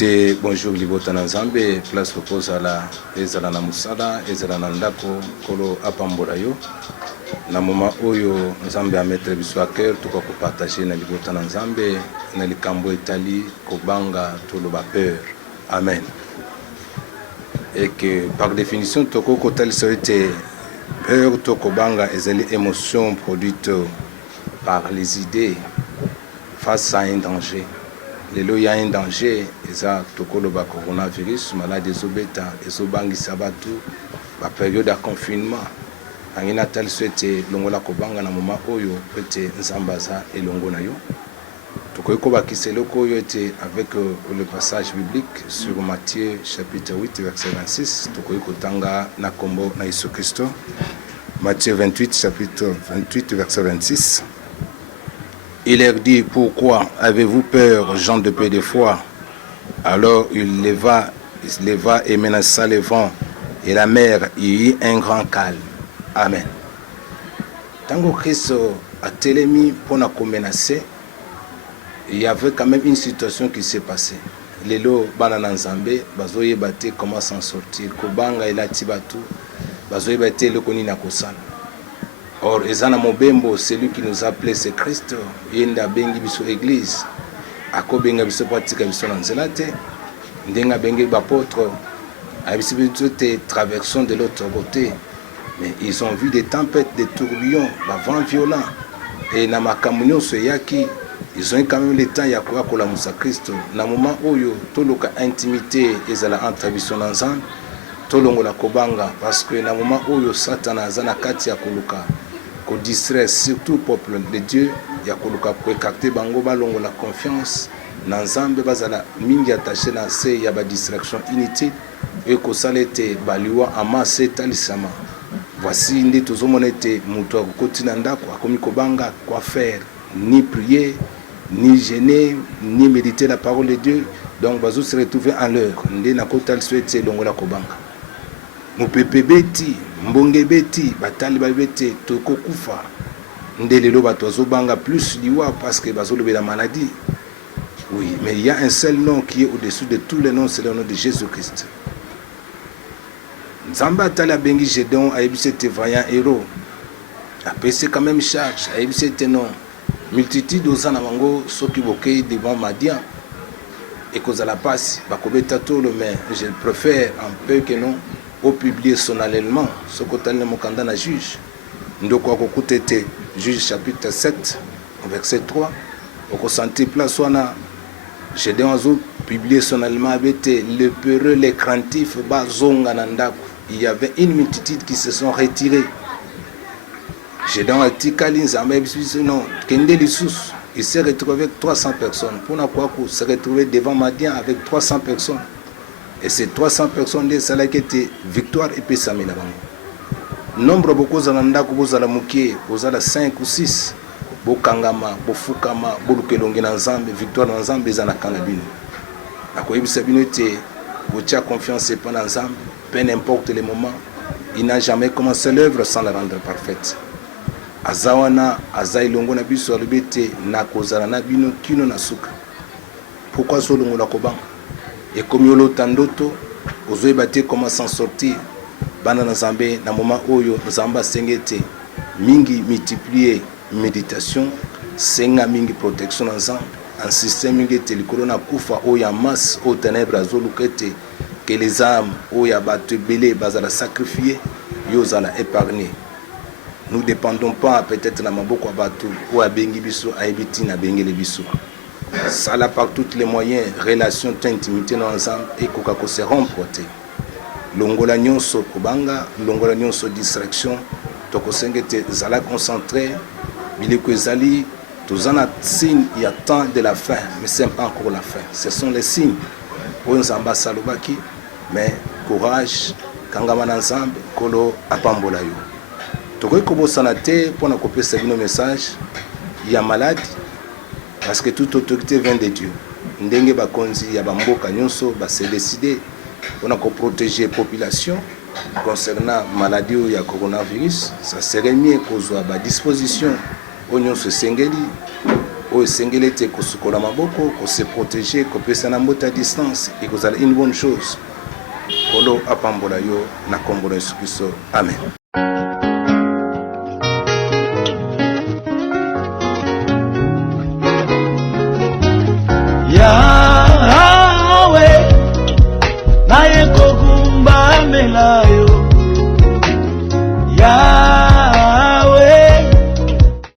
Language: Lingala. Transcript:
Ete bonjour libota na Nzambe place okozala ezala na musala ezala na ndako kolo apambola yo na moma oyo Nzambe a mettre biso à cœur tuko ko partager na libota na Nzambe na likambo etali kobanga toloba peur. Amen. Et que par définition toko kotel c'était peur toko banga ezali émotion produite par les idées face à un danger. Lelo ya un danger eza tokoloba coronavirus maladie ezobeta ezobangisa batu ba période de confinement angina tel souhaité longola kobanga na moma oyo pete nzambaza elongo na yo tokoyi kobakisa eloko oyo ete avec le passage biblique sur Matthieu chapitre 8 verset 26 tokoyi kotanga na kombo na Yesu Kristo. Matthieu 28 chapitre 28 verset 26. Il leur dit, pourquoi avez-vous peur, gens de peu de foi? Alors il leva et menaça le vent et la mer, il y eut un grand calme. Amen. Tango Christ a télémi pour nous menacer, il y avait quand même une situation qui s'est passée. Lelo banana nzambe bazoye bate comment s'en sortir kobanga ila tibatu bazoye bate le koni na kosala. Or, Ezana Mobembo, celui qui nous a appelé, c'est Christ. Yenda bengi biso église. Ako benga biso pratique biso nanzelate. Ndenga bengi bapôtre. Abisi biso te traversons de l'autre côté. Mais ils ont vu des tempêtes, des tourbillons, des vents violents. Et na makamunyo soyaki, ils ont eu quand même le temps ya kwa kola musa Christ. Na moment oyo toloka intimité ezala entre biso nanzan. Tolongo la kobanga parce que na moment oyo Satan azana kati ya koluka ko distraire surtout peuple de Dieu ya koluka ko écarter bango balongo la confiance na Nzambe bazala mingi attaché na se ya ba distraction inutile et ko salete baliwa amase talisama. Voici ndi tozomona ete muto akotina ndako akomi kobanga quoi faire, ni prier, ni jeûner, ni méditer la parole de Dieu. Donc bazo se retrouver en l'heure ndi na kotal souhaité longo la kobanga. Mupepe beti, mbonge beti, batali babete, toko kufa. Ndelelo batozo banga plus liwa parce que bazo lever la maladie. Oui, mais il y a un seul nom qui est au-dessus de tous les noms, c'est le nom de Jésus-Christ. Nzamba tala bengi Gédéon a ebisete vaillant héros. Après c'est quand même charge, a ebisete non. Multitude aux anamango soki bokei devant Madian. Et cause à la passe, bakobeta tout le mais je préfère un peu que non. Au publier son allèlement, ce côté le mokanda na juge. Ndoko akokutete juge chapitre 7 verset 3. Au santé place wana Gédéon azo publier son allèlement avec le peureux, les craintifs bazonga nandako. Il y avait une multitude qui se sont retirés. Gédéon a tikali nzambe biso non kende lissus. Il s'est retrouvé avec 300 personnes. Pour na quoi se retrouver devant Madian avec 300 personnes. Et ces 300 personnes de cela qui étaient victoire et pesame na bango. Nombre beaucoup zalanda ko bozala mukie, bozala 5 ou 6. Bo kangama, bo fukama, bo lukelongi na Nzambe, victoire na Nzambe za na kanga bino. Na ko yebisa bino te bo tia confiance pas na Nzambe, peu n'importe les moments, il n'a jamais commencé l'œuvre sans la rendre parfaite. Azawana, azailongo na biso alobete na kozala na bino kino na suka. Pourquoi solongo la kobanga? Et comme yolo tandoto, ozoe bate comment s'en sortir. Bana na Nzambe na moment oyo Nzamba sengete mingi multiplier méditation, senga mingi protection na Nzambe, un système mingi telikolo na kufa oya masse au ténèbres azolukete que les âmes oya bate belé bazala sacrifier yo zala épargner. Nous dépendons pas peut-être na maboko batu ou abengi biso aibiti na bengele biso. Ça là par tous les moyens, relation d'intimité dans ensemble et kokako se remporter. Longola nyonso kobanga, longola nyonso distraction, toko sengete zala concentré, bileko ezali, tozana signe il y a temps de la fin, mais c'est pas encore la fin. Ce sont les signes. Pour nzamba salobaki, mais courage, kangama ensemble, kolo apambola yo. Toko ko bosana te pour na kopesa bino message, il y a malade. Parce que toute autorité vient de Dieu. Ndenge bakonzi ya bamboka nyonso ba se décider on a protéger la population concernant maladie ou ya coronavirus. Ça serait mieux qu'on soit à disposition au nyonso sengeli oyo esengeli ete kosukola maboko, se protéger, kopesa na mbote à distance, ekozala une bonne chose. Kolo apambola yo na kombo na Yesu Kristo. Amen.